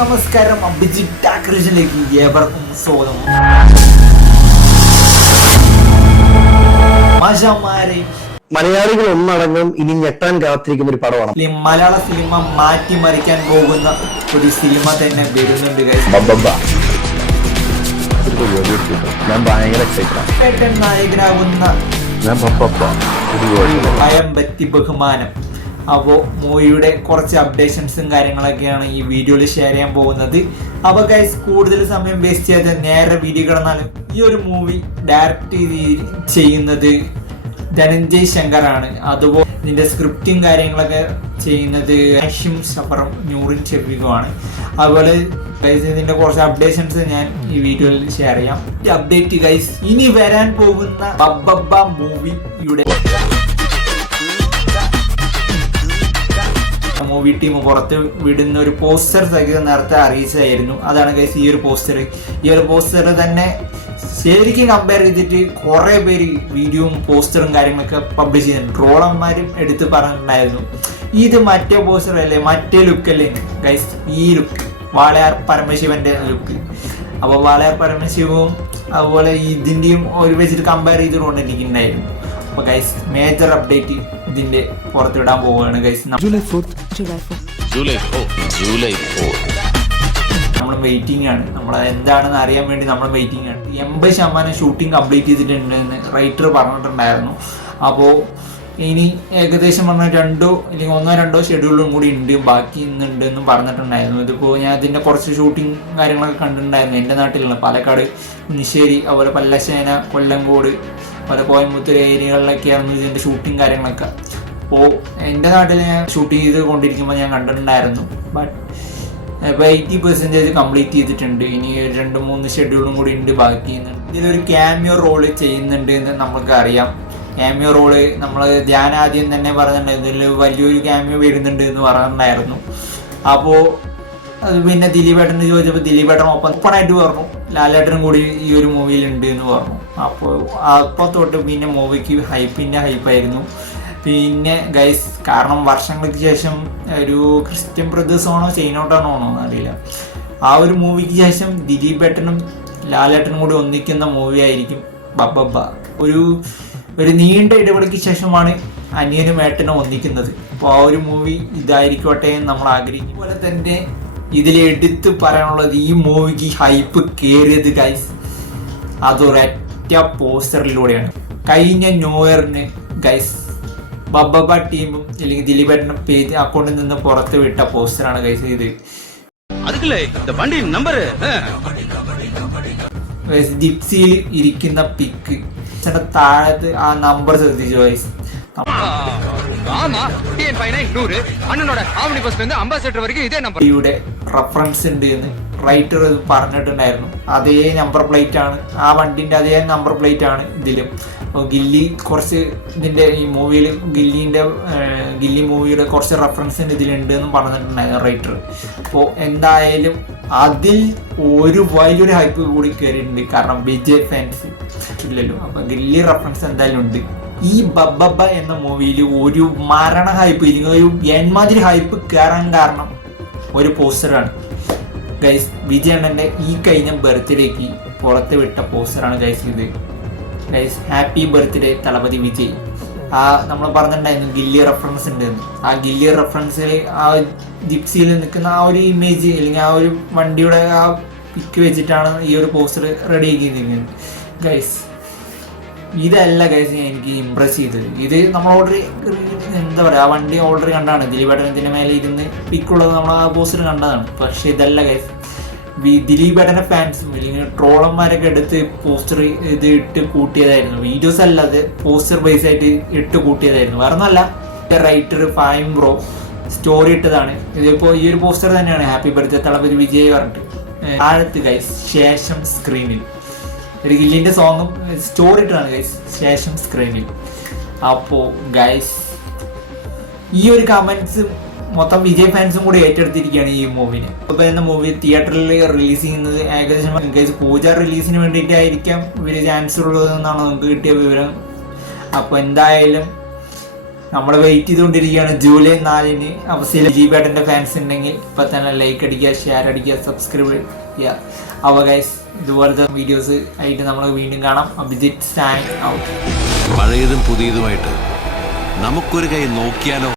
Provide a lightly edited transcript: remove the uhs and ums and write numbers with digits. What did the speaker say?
നമസ്കാരം. അഭിജിത്ത് ടാക്രിഷിലേക്ക് ഏവർക്കും സ്വാഗതം. മലയാളികൾ ഒന്നടങ്കം ഇനി ഞെട്ടാൻ കാത്തിരിക്കുന്ന ഒരു പടമാണ്. മലയാള സിനിമ മാറ്റിമറിക്കാൻ പോകുന്ന ഒരു സിനിമ തന്നെ വരുന്നുണ്ട്. ഞാൻ ഭയങ്കര എക്സൈറ്റഡ്. നായകനാകുന്ന ഭയം പറ്റി ബഹുമാനം. അപ്പോൾ മൂവിയുടെ കുറച്ച് അപ്ഡേഷൻസും കാര്യങ്ങളൊക്കെയാണ് ഈ വീഡിയോയിൽ ഷെയർ ചെയ്യാൻ പോകുന്നത്. അപ്പോൾ ഗൈസ്, കൂടുതൽ സമയം വേസ്റ്റ് ചെയ്യാതെ നേരെ വീഡിയോ കിടന്നാലും ഈ ഒരു മൂവി ഡയറക്റ്റ് ചെയ്യുന്നത് ധനഞ്ജയ് ശങ്കറാണ്. അതുപോലെ ഇതിൻ്റെ സ്ക്രിപ്റ്റും കാര്യങ്ങളൊക്കെ ചെയ്യുന്നത് ഹാഷിം സഫറും നൂറിൻ ഷെഫീഖുമാണ്. അതുപോലെ ഗൈസ്, ഇതിൻ്റെ കുറച്ച് അപ്ഡേഷൻസ് ഞാൻ ഈ വീഡിയോയിൽ ഷെയർ ചെയ്യാം. അപ്ഡേറ്റ് ഗൈസ്, ഇനി വരാൻ പോകുന്ന ബബ്ബബ്ബ മൂവിയുടെ മൂവി ടീം പുറത്ത് വിടുന്ന ഒരു പോസ്റ്റർ സഹിതം നേരത്തെ അറിയിച്ചതായിരുന്നു. അതാണ് ഗൈസ് ഈ ഒരു പോസ്റ്റർ. ഈ ഒരു പോസ്റ്റർ തന്നെ ശരിക്കും കമ്പയർ ചെയ്തിട്ട് കുറേ പേര് വീഡിയോയും പോസ്റ്ററും കാര്യങ്ങളൊക്കെ പബ്ലിഷ് ചെയ്യുന്നുണ്ട്. ട്രോളന്മാരും എടുത്ത് പറഞ്ഞിട്ടുണ്ടായിരുന്നു, ഇത് മറ്റേ പോസ്റ്റർ അല്ലേ, മറ്റേ ലുക്കല്ലേ ഗൈസ്, ഈ ലുക്ക് വാളയാർ പരമശിവന്റെ ലുക്ക്. അപ്പോൾ വാളയാർ പരമശിവവും അതുപോലെ ഇതിൻ്റെയും ഒരു വെച്ചിട്ട് കമ്പയർ ചെയ്തുകൊണ്ടിരിക്കുന്നുണ്ടായിരുന്നു. അപ്പോൾ ഗൈസ്, മേജർ അപ്ഡേറ്റ് ഇതിന്റെ പുറത്തുവിടാൻ പോവുകയാണ് ഗൈസ്. നമ്മൾ വെയിറ്റിംഗ് ആണ്, നമ്മൾ എന്താണെന്ന് അറിയാൻ വേണ്ടി നമ്മൾ വെയിറ്റിംഗ് ആണ്. 80% ഷൂട്ടിംഗ് കംപ്ലീറ്റ് ചെയ്തിട്ടുണ്ട് എന്ന് റൈറ്റർ പറഞ്ഞിട്ടുണ്ടായിരുന്നു. അപ്പോൾ ഇനി ഏകദേശം പറഞ്ഞാൽ 2 അല്ലെങ്കിൽ 1-2 ഷെഡ്യൂളും കൂടി ഉണ്ട്, ബാക്കി ഇന്നുണ്ട് എന്നും പറഞ്ഞിട്ടുണ്ടായിരുന്നു. ഇതിപ്പോൾ ഞാൻ ഇതിൻ്റെ കുറച്ച് ഷൂട്ടിംഗ് കാര്യങ്ങളൊക്കെ കണ്ടിട്ടുണ്ടായിരുന്നു എൻ്റെ നാട്ടിലുള്ള പാലക്കാട്, കുന്നിശ്ശേരി, അതുപോലെ പല്ലശ്ശേന, കൊല്ലങ്കോട്, പല കോയമ്പത്തൂർ ഏരിയകളിലൊക്കെയായിരുന്നു ഇതിൻ്റെ ഷൂട്ടിങ് കാര്യങ്ങളൊക്കെ. അപ്പോൾ എൻ്റെ നാട്ടിൽ ഞാൻ ഷൂട്ട് ചെയ്ത് കൊണ്ടിരിക്കുമ്പോൾ ഞാൻ കണ്ടിട്ടുണ്ടായിരുന്നു. ബട്ട് ഇപ്പോൾ 80% കംപ്ലീറ്റ് ചെയ്തിട്ടുണ്ട്. ഇനി 2-3 ഷെഡ്യൂളും കൂടി ഉണ്ട് ബാക്കി. ഇതിലൊരു ക്യാമിയോ റോള് ചെയ്യുന്നുണ്ട് എന്ന് നമുക്ക് അറിയാം. ക്യാമിയോ റോള് നമ്മൾ ധ്യാൻ ആദ്യം തന്നെ പറഞ്ഞിട്ടുണ്ടായിരുന്നു, ഇതിൽ വലിയൊരു ക്യാമിയോ വരുന്നുണ്ട് എന്ന് പറഞ്ഞിട്ടുണ്ടായിരുന്നു. അപ്പോൾ അത് പിന്നെ ദിലീപേട്ടന് ചോദിച്ചപ്പോൾ ദിലീപേട്ടൻ ഓപ്പണായിട്ട് പറഞ്ഞു ലാലേട്ടനും കൂടി ഈ ഒരു മൂവിയിലുണ്ട് എന്ന് പറഞ്ഞു. അപ്പോൾ തൊട്ട് പിന്നെ മൂവിക്ക് ഹൈപ്പായിരുന്നു. പിന്നെ ഗൈസ്, കാരണം വർഷങ്ങൾക്ക് ശേഷം ഒരു ക്രിസ്ത്യൻ ബ്രദേഴ്സാണോ ചൈനോട്ടാണോ എന്നറിയില്ല, ആ ഒരു മൂവിക്ക് ശേഷം ദിലീപേട്ടനും ലാലേട്ടനും കൂടി ഒന്നിക്കുന്ന മൂവി ആയിരിക്കും ബബ്ബബ്ബ. ഒരു നീണ്ട ഇടവേളയ്ക്ക് ശേഷമാണ് അനിയനും ഏട്ടനും ഒന്നിക്കുന്നത്. അപ്പോൾ ആ ഒരു മൂവി ഇതായിരിക്കട്ടെ എന്ന് നമ്മൾ ആഗ്രഹിക്കും. അതുപോലെ തന്നെ ഇതിലെടുത്ത് പറയാനുള്ളത്, ഈ മൂവിക്ക് ഹൈപ്പ് കയറിയത് ഗൈസ് അതൊരൊറ്റ പോസ്റ്ററിലൂടെയാണ്. കഴിഞ്ഞ ന്യൂ ഇയറിന് ഗൈസ് ബബ്ബബ്ബ ടീമും അല്ലെങ്കിൽ ദിലീപേട്ടൻ്റെ പേജ് അക്കൗണ്ടിൽ നിന്ന് പുറത്ത് വിട്ട പോസ്റ്ററാണ് ഗൈസ് ഇത്. ജിപ്സിയിൽ ഇരിക്കുന്ന പിക്ക് താഴത്ത് ആ നമ്പർ ശ്രദ്ധിച്ചു ഗൈസ്. റഫറൻസ് ഉണ്ട് എന്ന് റൈറ്റർ പറഞ്ഞിട്ടുണ്ടായിരുന്നു. അതേ നമ്പർ പ്ലേറ്റ് ആണ്, ആ വണ്ടിന്റെ അതേ നമ്പർ പ്ലേറ്റ് ആണ് ഇതിലും. ഗില്ലി കുറച്ച് ഇതിന്റെ ഈ മൂവിയിൽ ഗില്ലി മൂവിയുടെ കുറച്ച് റഫറൻസ് ഇതിലുണ്ട് എന്ന് പറഞ്ഞിട്ടുണ്ടായിരുന്നു റൈറ്റർ. അപ്പോൾ എന്തായാലും അതിൽ വലിയൊരു ഹൈപ്പ് കൂടി കയറിയിട്ടുണ്ട്, കാരണം വിജയ് ഫാൻസ് ഇല്ലല്ലോ. അപ്പൊ ഗില്ലി റഫറൻസ് എന്തായാലും ഉണ്ട്. ഈ ബബ്ബബ്ബ എന്ന മൂവിയിൽ ഒരു മരണ ഹൈപ്പ് ഇല്ലെങ്കിൽ ഒരു എന്മാതിരി ഹൈപ്പ് കയറാൻ കാരണം ഒരു പോസ്റ്ററാണ് ഗൈസ്. വിജയ് അണ്ണന്റെ ഈ കഴിഞ്ഞ ബർത്ത്ഡേക്ക് പുറത്ത് വിട്ട പോസ്റ്ററാണ് ഗൈസ് ഇത്. Guys, happy birthday Thalapathy Vijay. നമ്മൾ പറഞ്ഞിട്ടുണ്ടായിരുന്നു ഗില്ലി റെഫറൻസ് ഉണ്ട്. ആ ഗില്ലി റെഫറൻസിൽ ആ ജിപ്സിയിൽ നിൽക്കുന്ന ആ ഒരു ഇമേജ് അല്ലെങ്കിൽ ആ ഒരു വണ്ടിയുടെ ആ പിക്ക് വെച്ചിട്ടാണ് ഈ ഒരു പോസ്റ്റർ റെഡി ആക്കിയിരിക്കുന്നത് ഗൈസ്. ഇതല്ല ഗൈസ് എനിക്ക് ഇംപ്രസ് ചെയ്തത്. ഇത് നമ്മൾ ഓൾറെഡി എന്താ പറയുക, ആ വണ്ടി ഓൾറെഡി കണ്ടാണ്, ദിലീപേട്ടനത്തിൻ്റെ മേലെ ഇരുന്ന് പിക്കുള്ളത് നമ്മൾ ആ പോസ്റ്റർ കണ്ടതാണ്. പക്ഷെ ഇതല്ല ഗൈസ്, ദിലീപേട്ടൻ്റെ ഫാൻസും അല്ലെങ്കിൽ ട്രോളന്മാരൊക്കെ എടുത്ത് പോസ്റ്റർ ഇത് ഇട്ട് കൂട്ടിയതായിരുന്നു. വീഡിയോസ് അല്ലാതെ പോസ്റ്റർ ബേസ് ആയിട്ട് ഇട്ട് കൂട്ടിയതായിരുന്നു. വേറെ ഒന്നുമല്ല, റൈറ്റർ ഫൈം ബ്രോ സ്റ്റോറി ഇട്ടതാണ്. ഇതിപ്പോൾ ഈ ഒരു പോസ്റ്റർ തന്നെയാണ് ഹാപ്പി ബർത്ത്ഡേ തളപതി വിജയ് പറഞ്ഞിട്ട് താഴത്ത് ഗൈസ് ശേഷം സ്ക്രീനിൽ ഒരു ഗില്ലിൻ്റെ സോങ്ങും സ്റ്റോറി ഇട്ടതാണ് ഗൈസ് ശേഷം സ്ക്രീനിൽ. അപ്പോൾ ഗൈസ്, ഈ ഒരു കമൻസ് മൊത്തം വിജയ് ഫാൻസും കൂടി ഏറ്റെടുത്തിരിക്കുകയാണ് ഈ മൂവിന്. ഇപ്പോൾ എന്ന മൂവി തിയേറ്ററിൽ റിലീസ് ചെയ്യുന്നത് ഏകദേശം ഗൈസ് പൂജ റിലീസിന് വേണ്ടിയിട്ടായിരിക്കാം ഇവർ ചാൻസ് ഉള്ളതെന്നാണ് നമുക്ക് കിട്ടിയ വിവരം. അപ്പോൾ എന്തായാലും നമ്മൾ വെയിറ്റ് ചെയ്തുകൊണ്ടിരിക്കുകയാണ് ജൂലൈ 4-ന്. അപ്പോൾ ജിബേട്ടൻ്റെ ഫാൻസ് ഉണ്ടെങ്കിൽ ഇപ്പം തന്നെ ലൈക്ക് അടിക്കുക, ഷെയർ അടിക്കുക, സബ്സ്ക്രൈബ് ചെയ്യുക. അപ്പോൾ ഗൈസ് ഇതുപോലത്തെ വീഡിയോസ് ആയിട്ട് നമ്മൾ വീണ്ടും കാണാം. Abhijith signing out. പഴയതും പുതിയതുമായിട്ട് നമുക്കൊരു കൈ നോക്കിയാലോ.